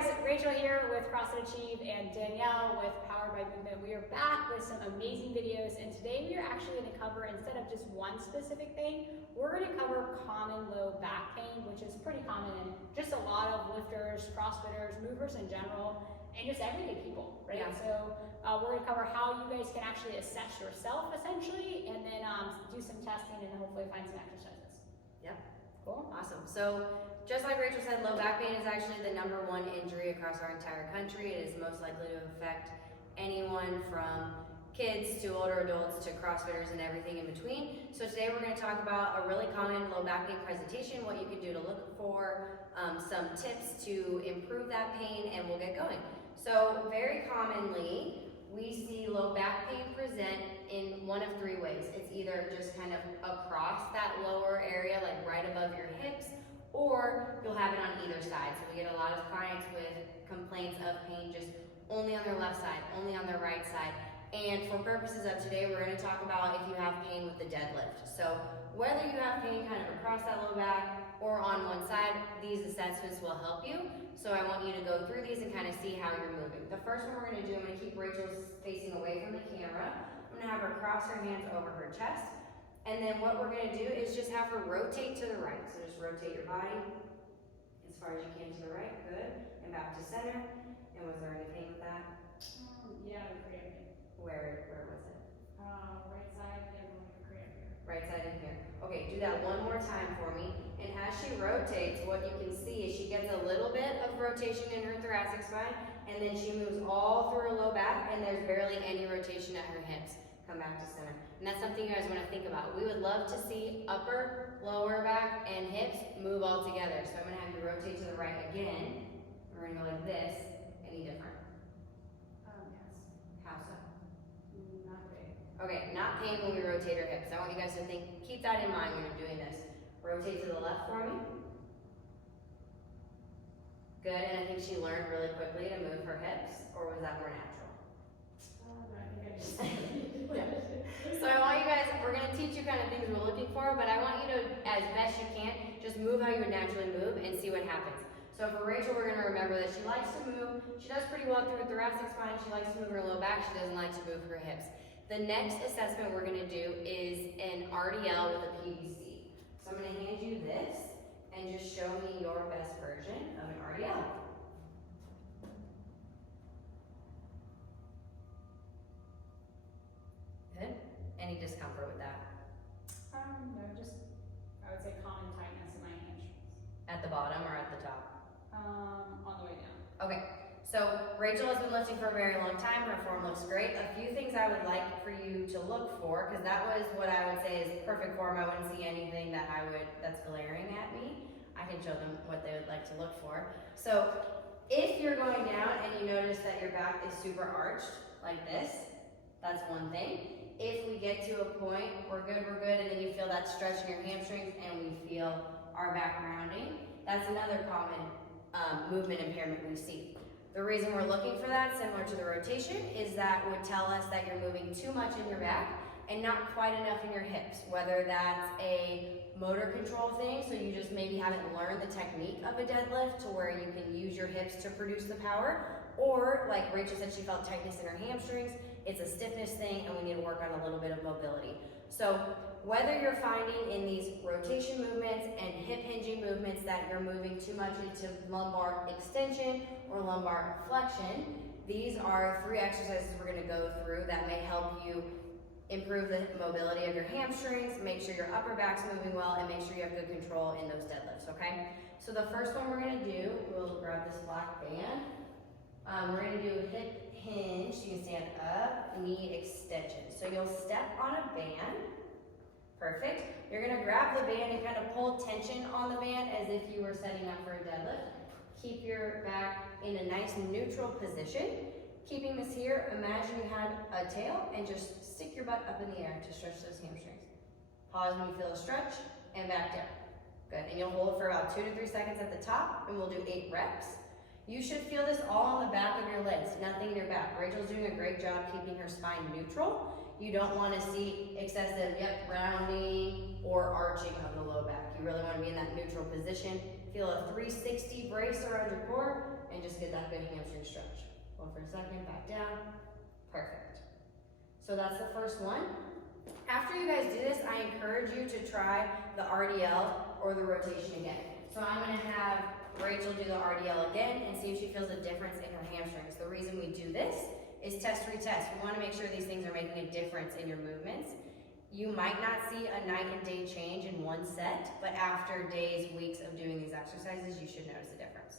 guys, Rachel here with CrossFit Achieve and Danielle with Powered by Movement. We are back with some amazing videos, and today we are actually going to cover, instead of just one specific thing, we're going to cover common low back pain, which is pretty common in just a lot of lifters, CrossFitters, movers in general, and just everyday people, right? Yeah. So we're going to cover how you guys can actually assess yourself, essentially, and then do some testing and hopefully find some exercises. Yep. Cool. Awesome. So just like Rachel said, low back pain is actually the #1 injury across our entire country. It is most likely to affect anyone from kids to older adults to CrossFitters and everything in between. So today we're going to talk about a really common low back pain presentation, what you can do to look for, some tips to improve that pain, and we'll get going. So very commonly, we see low back pain present in one of 3 ways. It's either just kind of across that lower area, like right above your hips, or you'll have it on either side. So we get a lot of clients with complaints of pain just only on their left side, only on their right side. And for purposes of today, we're going to talk about if you have pain with the deadlift. So whether you have pain kind of across that low back or on one side, these assessments will help you. So I want you to go through these and kind of see how you're moving. The first one we're going to do, I'm going to keep Rachel facing away from the camera. I'm going to have her cross her hands over her chest. And then what we're going to do is just have her rotate to the right. So just rotate your body as far as you can to the right. Good. And back to center. And was there any pain with that? Yeah, the cramping. Where was it? Right side and the cramping. Right side in here. Okay, do that one more time for me. And as she rotates, what you can see is she gets a little bit of rotation in her thoracic spine, and then she moves all through her low back, and there's barely any rotation at her hips. Come back to center. And that's something you guys want to think about. We would love to see upper, lower back, and hips move all together. So I'm going to have you rotate to the right again. We're going to go like this. Any different? Yes. How so? Not big. Okay, not pain when we rotate our hips. I want you guys to keep that in mind when you're doing this. Rotate to the left for me. Good, and I think she learned really quickly to move her hips, or was that more natural? I think I just So I want you guys, we're going to teach you kind of things we're looking for, but I want you to, as best you can, just move how you would naturally move and see what happens. So for Rachel, we're going to remember that she likes to move. She does pretty well through her thoracic spine. She likes to move her low back. She doesn't like to move her hips. The next assessment we're going to do is an RDL with a PVC. So I'm going to hand you this and just show me your best version of an RDL. Good. Any discomfort with that? no, just, I would say common tightness in my hamstrings. At the bottom or at the top? On the way down. Okay, so Rachel has been lifting for a very long time. Her form looks great. A few things I would like for you to look for, because that was what I would say is perfect form. I wouldn't see anything that's glaring at me. I can show them what they would like to look for. So if you're going down and you notice that your back is super arched, like this, that's one thing. If we get to a point, we're good, and then you feel that stretch in your hamstrings and we feel our back rounding, that's another common movement impairment we see. The reason we're looking for that, similar to the rotation, is that would tell us that you're moving too much in your back and not quite enough in your hips, whether that's a motor control thing, so you just maybe haven't learned the technique of a deadlift to where you can use your hips to produce the power, or like Rachel said, she felt tightness in her hamstrings, it's a stiffness thing and we need to work on a little bit of mobility. So whether you're finding in these rotation movements and hip hinging movements that you're moving too much into lumbar extension or lumbar flexion, these are 3 exercises we're going to go through that may help you improve the mobility of your hamstrings, make sure your upper back's moving well, and make sure you have good control in those deadlifts, okay? So the first one we're going to do, we'll grab this black band. We're going to do hip hinge, so you can stand up, knee extension. So you'll step on a band. Perfect. You're going to grab the band and kind of pull tension on the band as if you were setting up for a deadlift. Keep your back in a nice neutral position. Keeping this here, imagine you had a tail and just stick your butt up in the air to stretch those hamstrings. Pause when you feel a stretch and back down. Good. And you'll hold it for about 2 to 3 seconds at the top, and we'll do 8 reps. You should feel this all on the back of your legs, nothing in your back. Rachel's doing a great job keeping her spine neutral. You don't want to see excessive rounding or arching of the low back. You really want to be in that neutral position feel a 360 brace around your core and just get that good hamstring stretch. Hold for a second, back down. Perfect. So that's the first one. After you guys do this, I encourage you to try the RDL or the rotation again. So I'm gonna have Rachel do the RDL again and see if she feels a difference in her hamstrings. The reason we do this is test retest. We wanna make sure these things are making a difference in your movements. You might not see a night and day change in one set, but after days, weeks of doing these exercises, you should notice a difference.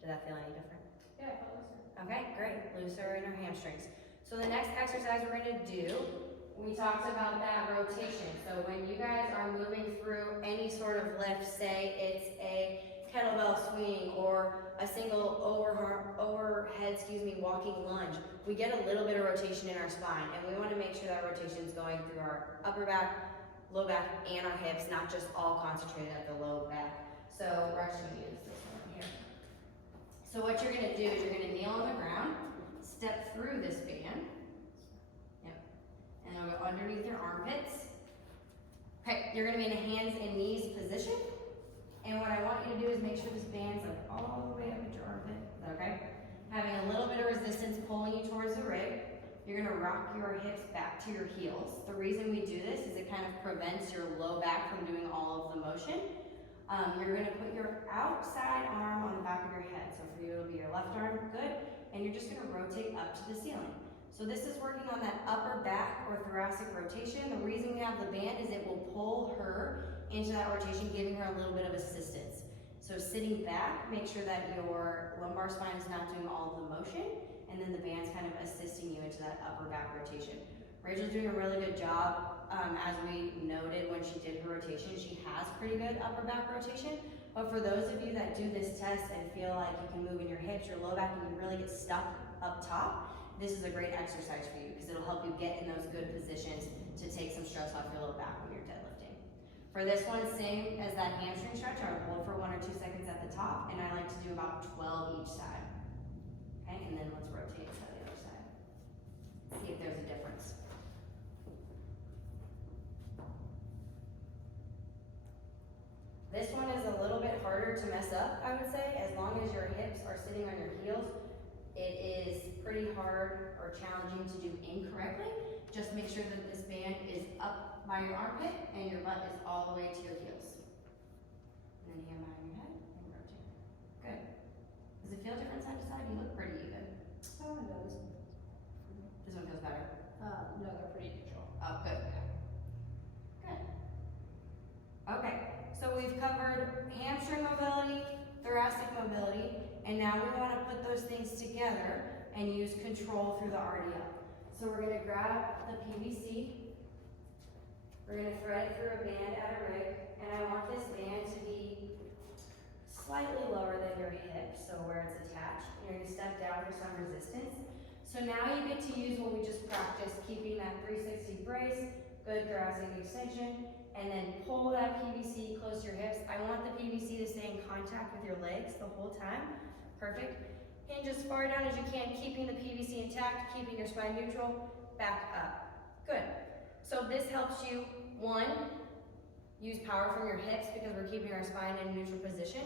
Did that feel any different? Yeah, I felt looser. Okay, great. Looser in our hamstrings. So the next exercise we're gonna do, we talked about that rotation. So when you guys are moving through any sort of lift, say it's a kettlebell swing or a single overhead, walking lunge, we get a little bit of rotation in our spine, and we want to make sure that rotation is going through our upper back, low back, and our hips, not just all concentrated at the low back. So we're actually going to use this one here. So what you're going to do is you're going to kneel on the ground, step through this band, yep, and it'll go underneath your armpits. Okay, you're going to be in a hands and knees position. And what I want you to do is make sure this band's like all the way up at your armpit. Is that okay? Having a little bit of resistance pulling you towards the rig. You're gonna rock your hips back to your heels. The reason we do this is it kind of prevents your low back from doing all of the motion. You're gonna put your outside arm on the back of your head. So for you, it'll be your left arm, good. And you're just gonna rotate up to the ceiling. So this is working on that upper back or thoracic rotation. The reason we have the band is it will pull her into that rotation, giving her a little bit of assistance. So sitting back, make sure that your lumbar spine is not doing all of the motion, and then the band's kind of assisting you into that upper back rotation. Rachel's doing a really good job. As we noted when she did her rotation, she has pretty good upper back rotation. But for those of you that do this test and feel like you can move in your hips, your low back, and you really get stuck up top, this is a great exercise for you because it'll help you get in those good positions to take some stress off your low back when you're deadlifting. For this one, same as that hamstring stretch, I would hold for 1 or 2 seconds at the top, and I like to do about 12 each side. Okay, and then let's rotate to the other side. See if there's a difference. This one is a little bit harder to mess up, I would say. As long as your hips are sitting on your heels, it is pretty hard or challenging to do incorrectly. Just make sure that this band is up by your armpit and your butt is all the way to your heels. And then hand behind your head and rotate. Good. Does it feel different side to side? You look pretty even. Oh, no, this This one feels better. no, they're pretty neutral. Oh, good. Good. Okay, so we've covered hamstring mobility, thoracic mobility, and now we want to put those things together and use control through the RDL. So we're going to grab the PVC, we're going to thread it through a band at a rig, and I want this band to be slightly lower than your hip, so where it's attached. You're going to step down for some resistance. So now you get to use what we just practiced, keeping that 360 brace, good thoracic extension, and then pull that PVC close to your hips. I want the PVC to stay in contact with your legs the whole time. Perfect. Hinge as far down as you can, keeping the PVC intact, keeping your spine neutral, back up. Good. So this helps you, 1, use power from your hips because we're keeping our spine in a neutral position.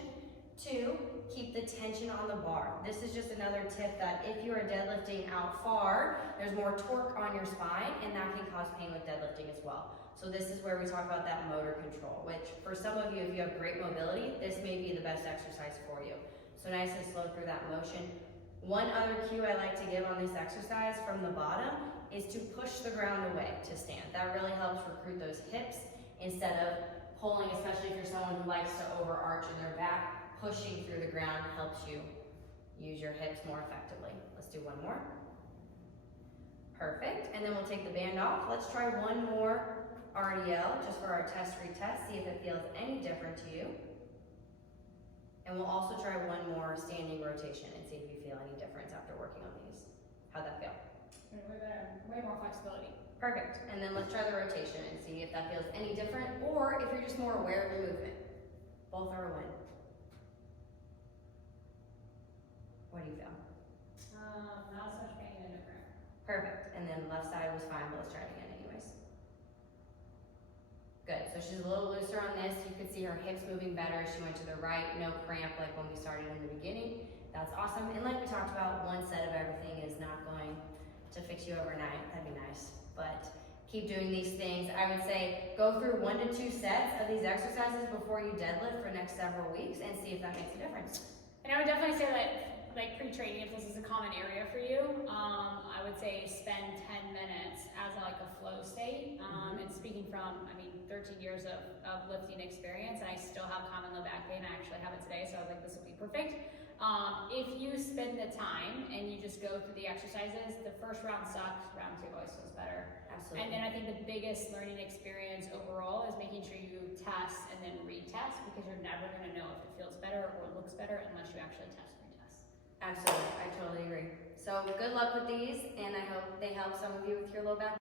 2, keep the tension on the bar. This is just another tip that if you are deadlifting out far, there's more torque on your spine, and that can cause pain with deadlifting as well. So this is where we talk about that motor control, which for some of you, if you have great mobility, this may be the best exercise for you. So nice and slow through that motion. One other cue I like to give on this exercise from the bottom is to push the ground away to stand. That really helps recruit those hips instead of pulling, especially if you're someone who likes to overarch in their back. Pushing through the ground helps you use your hips more effectively. Let's do one more. Perfect, and then we'll take the band off. Let's try one more RDL just for our test retest, see if it feels any different to you. And we'll also try one more standing rotation and see if you feel any difference after working on these. How'd that feel? Way better, way more flexibility. Perfect, and then let's try the rotation and see if that feels any different or if you're just more aware of your movement. Both are a win. What do you feel? Not so much pain and different. Perfect, and then left side was fine, but let's try it again anyways. Good. So she's a little looser on this. You could see her hips moving better. She went to the right, no cramp like when we started in the beginning. That's awesome. And like we talked about, one set of everything is not going to fix you overnight. That'd be nice. But keep doing these things. I would say go through 1 to 2 sets of these exercises before you deadlift for the next several weeks and see if that makes a difference. And I would definitely say that, like pre-training, if this is a common area for you, I would say spend 10 minutes as like a flow state. And speaking from, 13 years of lifting experience, and I still have common low back pain. I actually have it today, so I was like, this will be perfect. If you spend the time and you just go through the exercises, the first round sucks, round 2 always feels better. Absolutely. And then I think the biggest learning experience overall is making sure you test and then retest, because you're never going to know if it feels better or looks better unless you actually test and retest. Absolutely. I totally agree. So good luck with these, and I hope they help some of you with your low back